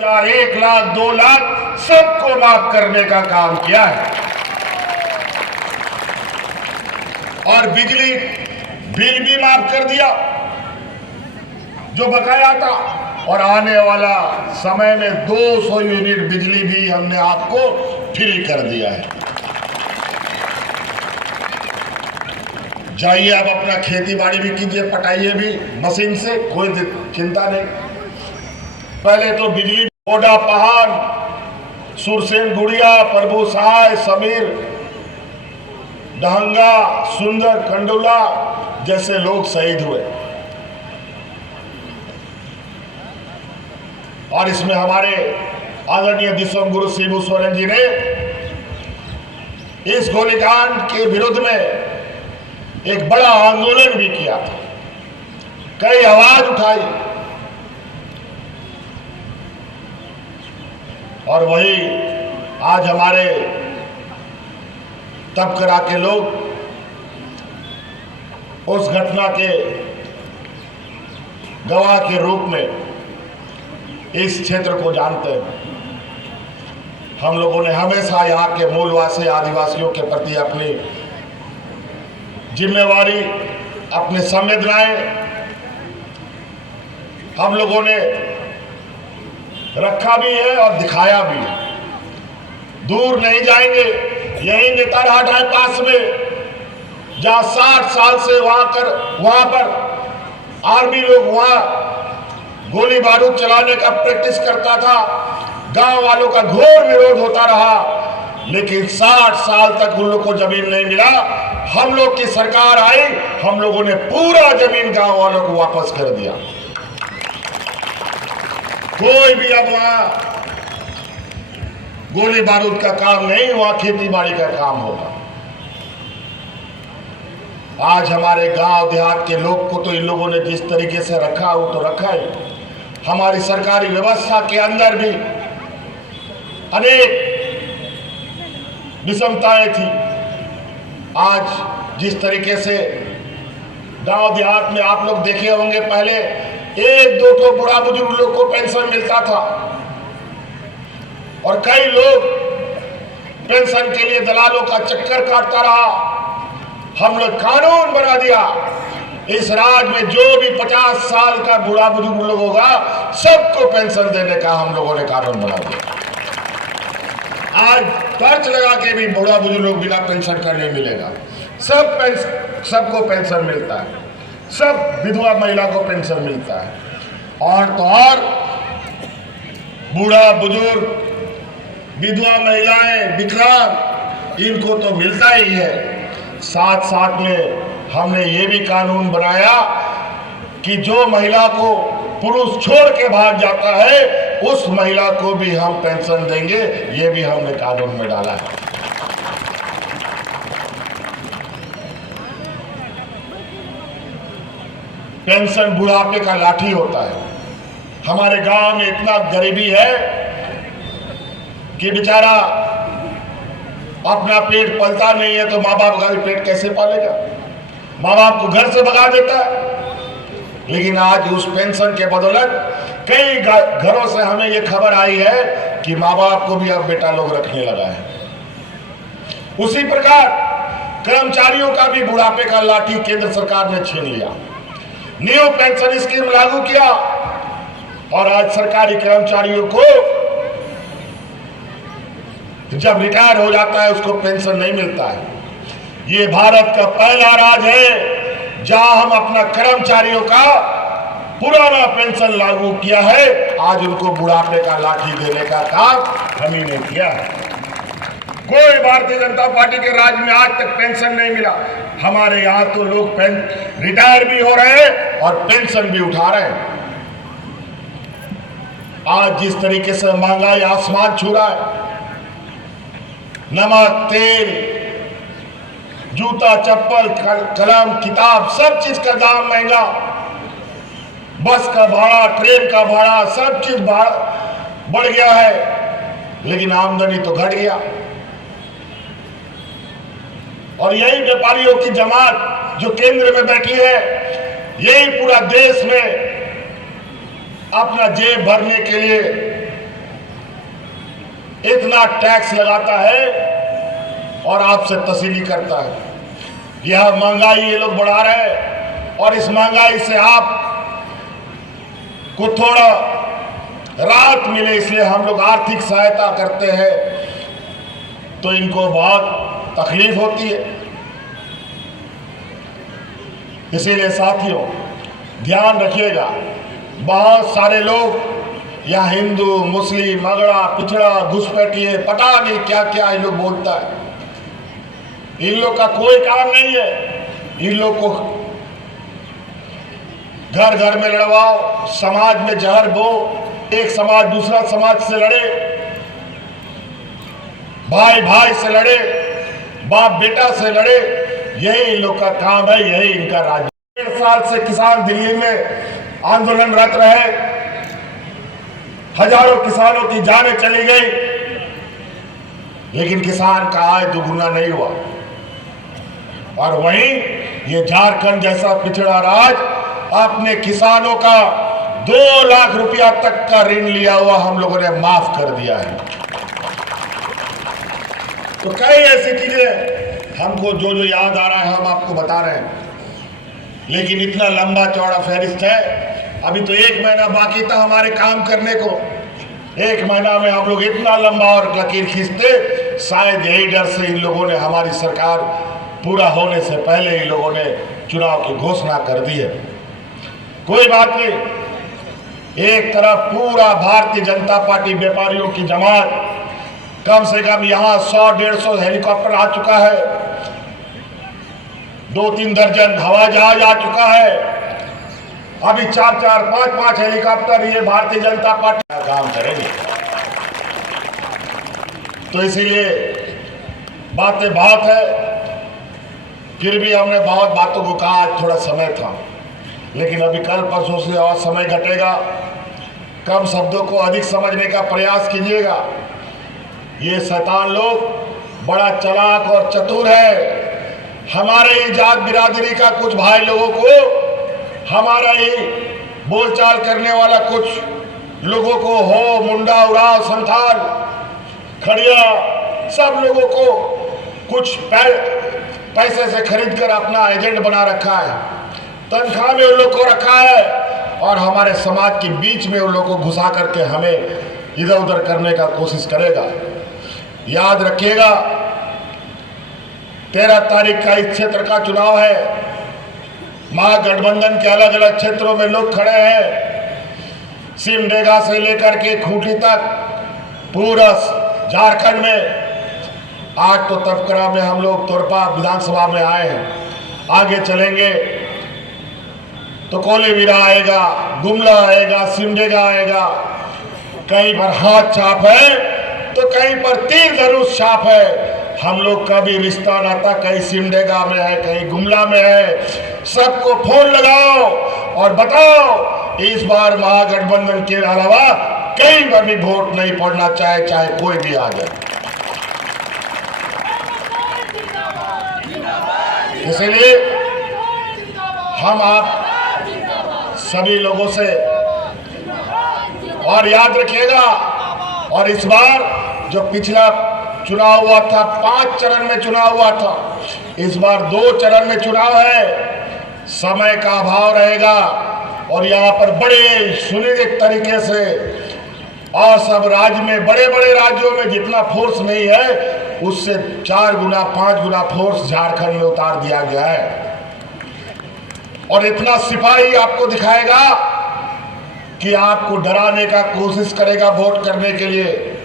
1 लाख 2 लाख सबको माफ करने का काम किया है और बिजली बिल भी माफ कर दिया जो बकाया था। और आने वाला समय में 200 यूनिट बिजली भी हमने आपको फ्री कर दिया है। जाइए अब अपना खेती बाड़ी भी कीजिए, पटाइए भी मशीन से, कोई चिंता नहीं। पहले तो बिजली ओडा पहाड़, सुरसेन गुड़िया, प्रभु सहाय, समीर डहंगा, सुंदर कंडोला जैसे लोग शहीद हुए और इसमें हमारे आदरणीय दिसोम गुरु शिबू सोरेन जी ने इस गोलीकांड के विरुद्ध में एक बड़ा आंदोलन भी किया था, कई आवाज उठाई और वही आज हमारे तबकरा के लोग उस घटना के गवाह के रूप में इस क्षेत्र को जानते हैं। हम लोगों ने हमेशा यहाँ के मूलवासी आदिवासियों के प्रति अपनी जिम्मेवारी, अपनी संवेदनाएं हम लोगों ने रखा भी है और दिखाया भी है। दूर नहीं जाएंगे, यही नेतारहाट है पास में, जहां 60 साल से वहां पर आर्मी लोग वहां गोली बारूद चलाने का प्रैक्टिस करता था। गांव वालों का घोर विरोध होता रहा, लेकिन 60 साल तक उन लोग को जमीन नहीं मिला। हम लोग की सरकार आई, हम लोगों ने पूरा जमीन गांव वालों को वापस कर दिया। कोई भी अब वहां गोली बारूद का काम नहीं, वहां खेती बाड़ी का काम होगा। आज हमारे गांव देहात के लोग को तो इन लोगों ने जिस तरीके से रखा वो तो रखा ही। हमारी सरकारी व्यवस्था के अंदर भी अनेक विषमताएं थी। आज जिस तरीके से गांव देहात में आप लोग देखे होंगे, पहले 1-2 तो बुढ़ा बुजुर्ग लोग को पेंशन मिलता था और कई लोग पेंशन के लिए दलालों का चक्कर काटता रहा। हम लोग कानून बना दिया, इस राज्य में जो भी 50 साल का बुढ़ा बुजुर्ग लोग होगा सबको पेंशन देने का हम लोगों ने कानून बना दिया। आज पर्च लगा के भी बुढ़ा बुजुर्ग लोग बिना पेंशन का नहीं मिलेगा। सबको पेंशन मिलता है, सब विधवा महिला को पेंशन मिलता है। और तो और बूढ़ा बुजुर्ग, विधवा महिलाएं, विकलांग, इनको तो मिलता ही है। साथ साथ में हमने ये भी कानून बनाया कि जो महिला को पुरुष छोड़ के भाग जाता है उस महिला को भी हम पेंशन देंगे, ये भी हमने कानून में डाला है। पेंशन बुढ़ापे का लाठी होता है। हमारे गांव में इतना गरीबी है कि बेचारा अपना पेट पलता नहीं है तो माँ बाप का भी पेट कैसे पालेगा। माँ बाप को घर से भगा देता है। लेकिन आज उस पेंशन के बदौलत कई घरों से हमें ये खबर आई है कि माँ बाप को भी अब बेटा लोग रखने लगा है। उसी प्रकार कर्मचारियों का भी बुढ़ापे का लाठी केंद्र सरकार ने छीन लिया। न्यू पेंशन स्कीम लागू किया और आज सरकारी कर्मचारियों को जब रिटायर हो जाता है उसको पेंशन नहीं मिलता है। ये भारत का पहला राज्य है जहां हम अपना कर्मचारियों का पुराना पेंशन लागू किया है। आज उनको बुढ़ापे का लाठी देने का काम हम ही ने किया है। कोई भारतीय जनता पार्टी के राज्य में आज तक पेंशन नहीं मिला। हमारे यहाँ तो लोग रिटायर भी हो रहे हैं और पेंशन भी उठा रहे हैं। आज जिस तरीके से महंगाई आसमान छू रहा है, नमक, तेल, जूता, चप्पल, कलम, किताब, सब चीज का दाम महंगा, बस का भाड़ा, ट्रेन का भाड़ा, सब चीज बढ़ गया है, लेकिन आमदनी तो घट गया। और यही व्यापारियों की जमात जो केंद्र में बैठी है, यही पूरा देश में अपना जेब भरने के लिए इतना टैक्स लगाता है और आपसे तसल्ली करता है। यह महंगाई ये लोग बढ़ा रहे हैं और इस महंगाई से आप को थोड़ा राहत मिले इसलिए हम लोग आर्थिक सहायता करते हैं, तो इनको बहुत तकलीफ होती है। इसीलिए साथियों ध्यान रखिएगा, बहुत सारे लोग या हिंदू मुस्लिम अगड़ा पिछड़ा घुसपैठिए पता नहीं क्या क्या इन लोग बोलता है। इन लोग का कोई काम नहीं है। इन लोग को घर घर में लड़वाओ, समाज में जहर बो, एक समाज दूसरा समाज से लड़े, भाई भाई से लड़े, बाप बेटा से लड़े, यही इन लोग का काम है, यही इनका राज्य। 1.5 साल से किसान दिल्ली में आंदोलनरत रहे, हजारों किसानों की जानें चली गई, लेकिन किसान का आय दुगुना नहीं हुआ। और वहीं ये झारखंड जैसा पिछड़ा राज्य अपने किसानों का 2 लाख रुपया तक का ऋण लिया हुआ हम लोगों ने माफ कर दिया है। तो कई ऐसी चीजें हमको जो जो याद आ रहा है हम आपको बता रहे हैं, लेकिन इतना लंबा चौड़ा फहरिस्त है। अभी तो 1 महीना बाकी था हमारे काम करने को। 1 महीना में हम लोग इतना लंबा और लकीर खींचते, शायद यही डर से इन लोगों ने हमारी सरकार पूरा होने से पहले इन लोगों ने चुनाव की घोषणा कर दी है। कोई बात नहीं, एक तरफ पूरा भारतीय जनता पार्टी व्यापारियों की जमात, कम से कम यहाँ 100-150 हेलीकॉप्टर आ चुका है, 2-3 दर्जन हवाई जहाज आ चुका है, अभी 4-4, 5-5 हेलीकॉप्टर ये भारतीय जनता पार्टी का काम करेंगे। तो इसीलिए बातें बहुत है, फिर भी हमने बहुत बातों को कहा। आज थोड़ा समय था, लेकिन अभी कल परसों से और समय घटेगा। कम शब्दों को अधिक समझने का प्रयास कीजिएगा। ये शैतान लोग बड़ा चालाक और चतुर है। हमारे ही जात बिरादरी का कुछ भाई लोगों को, हमारा ही बोलचाल करने वाला कुछ लोगों को, हो मुंडा उड़ाव संथाल खड़िया, सब लोगों को कुछ पैसे से खरीद कर अपना एजेंट बना रखा है, तनख्वाह में उन लोग को रखा है और हमारे समाज के बीच में उन लोग को घुसा करके हमें इधर उधर करने का कोशिश करेगा। याद रखिएगा 13 तारीख का इस क्षेत्र का चुनाव है। महागठबंधन के अलग अलग क्षेत्रों में लोग खड़े हैं, सिमडेगा से लेकर के खूंटी तक पूरा झारखंड में। आज तो तपकरा में हम लोग तोरपा विधानसभा में आए हैं, आगे चलेंगे तो कोलेवीरा आएगा, गुमला आएगा, सिमडेगा आएगा। कहीं पर हाथ छाप है तो कहीं पर तीर धनुष छाप है। हम लोग का भी रिश्ता नाता कहीं सिमडेगा में है, कहीं गुमला में है। सबको फोन लगाओ और बताओ इस बार महागठबंधन के अलावा कहीं पर भी वोट नहीं पड़ना, चाहे कोई भी आ जाए। इसलिए हम आप सभी लोगों से, और याद रखिएगा, और इस बार जो पिछला चुनाव हुआ था 5 चरण में चुनाव हुआ था, इस बार 2 चरण में चुनाव है। समय का अभाव रहेगा और यहाँ पर बड़े सुनिश्चित तरीके से, और सब राज्य में, बड़े बड़े राज्यों में जितना फोर्स नहीं है उससे 4 गुना 5 गुना फोर्स झारखंड में उतार दिया गया है। और इतना सिपाही आपको दिखाएगा कि आपको डराने का कोशिश करेगा वोट करने के लिए।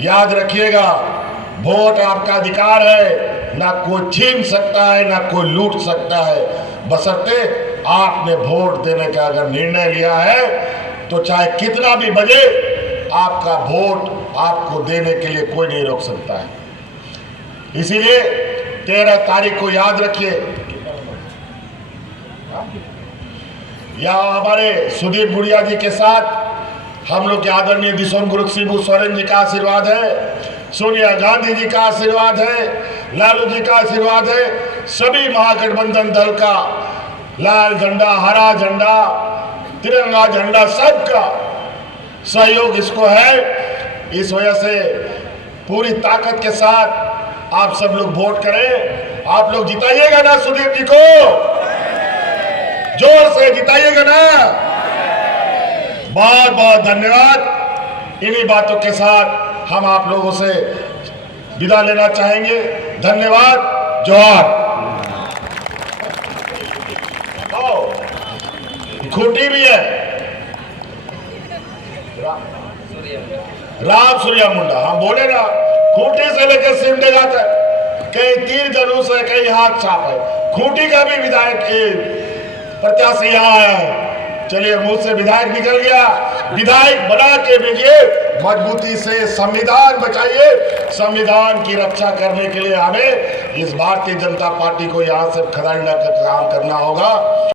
याद रखिएगा, वोट आपका अधिकार है, ना कोई छीन सकता है, ना कोई लूट सकता है, बशर्ते आपने वोट देने का अगर निर्णय लिया है तो चाहे कितना भी बजे आपका वोट आपको देने के लिए कोई नहीं रोक सकता है। इसीलिए 13 तारीख को याद रखिए, यहाँ हमारे सुदीप गुड़िया जी के साथ हम लोग के आदरणीय दिसोम गुरु शिबू सोरेन जी का आशीर्वाद है, सोनिया गांधी जी का आशीर्वाद है, लालू जी का आशीर्वाद है, सभी महागठबंधन दल का लाल झंडा, हरा झंडा, तिरंगा झंडा, सबका सहयोग इसको है। इस वजह से पूरी ताकत के साथ आप सब लोग वोट करें। आप लोग जिताइएगा ना सुधीर जी को, जोर से जिताइएगा ना। बहुत बहुत धन्यवाद। इन्हीं बातों के साथ हम आप लोगों से विदा लेना चाहेंगे। धन्यवाद। जोहार। खूंटी भी है, राम सूर्या मुंडा, हम बोले ना, खूंटी से लेकर सिमडे जाता है, कहीं तीर जलूस है, कहीं हाथ छाप है। खूंटी का भी विधायक प्रत्याशी यहाँ आया है। चलिए, मुंह से विधायक निकल गया, विधायक बना के भेजिए। मजबूती से संविधान बचाइए। संविधान की रक्षा करने के लिए हमें इस भारतीय जनता पार्टी को यहाँ से खदेड़ने का काम करना होगा।